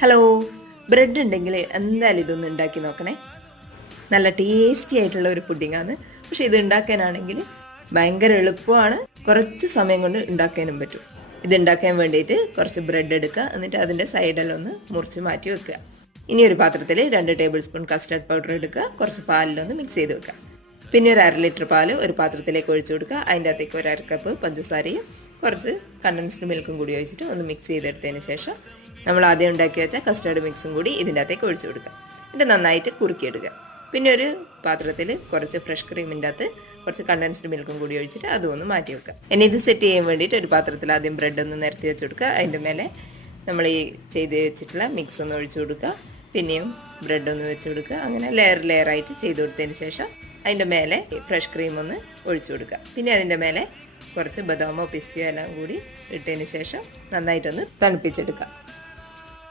Hello bread ഉണ്ടെങ്കിൽ എന്തായാലും ഇതൊന്ന് ഉണ്ടാക്കി നോക്കണേ. നല്ല ടേസ്റ്റി ആയിട്ടുള്ള ഒരു പുഡിങ്ങാണ്. പക്ഷെ ഇത് ഉണ്ടാക്കാനാണെങ്കിൽ ഭയങ്കര എളുപ്പമാണ്. കുറച്ച് സമയം കൊണ്ട് ഉണ്ടാക്കാനും പറ്റും. ഇത് ഉണ്ടാക്കാൻ വേണ്ടിയിട്ട് കുറച്ച് ബ്രെഡ് എടുക്കുക. എന്നിട്ട് അതിന്റെ സൈഡെല്ലാം ഒന്ന് മുറിച്ച് മാറ്റി വെക്കുക. ഇനി ഒരു പാത്രത്തിൽ രണ്ട് ടേബിൾ സ്പൂൺ കസ്റ്റർഡ് പൗഡർ എടുക്കുക. കുറച്ച് പാലിലൊന്ന് മിക്സ് ചെയ്ത് വെക്കുക. പിന്നെ ഒരു അര ലിറ്റർ പാൽ ഒരു പാത്രത്തിലേക്ക് ഒഴിച്ചു കൊടുക്കുക. അതിന്റെ അകത്തേക്ക് ഒരു അര കപ്പ് പഞ്ചസാരയും കുറച്ച് കണ്ടൻസ്ഡ് മിൽക്കും കൂടി ഒഴിച്ചിട്ട് ഒന്ന് മിക്സ് ചെയ്തെടുത്തതിന് ശേഷം നമ്മൾ ആദ്യം ഉണ്ടാക്കി വെച്ച കസ്റ്റാർഡ് മിക്സും കൂടി ഇതിന്റെ അകത്തേക്ക് ഒഴിച്ചു കൊടുക്കുക. എന്നിട്ട് നന്നായിട്ട് കുറുക്കിയെടുക്കുക. പിന്നെ ഒരു പാത്രത്തിൽ കുറച്ച് ഫ്രഷ് ക്രീമിന്റെ അകത്ത് കുറച്ച് കണ്ടൻസ്ഡ് മിൽക്കും കൂടി ഒഴിച്ചിട്ട് അതും ഒന്ന് മാറ്റി വെക്കുക. ഇനി ഇത് സെറ്റ് ചെയ്യാൻ വേണ്ടിയിട്ട് ഒരു പാത്രത്തിൽ ആദ്യം ബ്രെഡ് ഒന്ന് നിരത്തി വെച്ച് കൊടുക്കുക. അതിന്റെ മേലെ നമ്മൾ ഈ ചെയ്ത് വെച്ചിട്ടുള്ള മിക്സ് ഒന്ന് ഒഴിച്ചു കൊടുക്കുക. പിന്നെയും ബ്രെഡ് ഒന്ന് വെച്ച് കൊടുക്കുക. അങ്ങനെ ലെയർ ലെയർ ആയിട്ട് ചെയ്ത് കൊടുത്തതിന് ശേഷം അതിന്റെ മേലെ ഫ്രഷ് ക്രീം ഒന്ന് ഒഴിച്ചു കൊടുക്കുക. പിന്നെ അതിന്റെ മേലെ കുറച്ച് ബദാമോ പിസ്തയോ എല്ലാം കൂടി ഇട്ടതിന് ശേഷം നന്നായിട്ടൊന്ന് തണുപ്പിച്ചെടുക്കുക.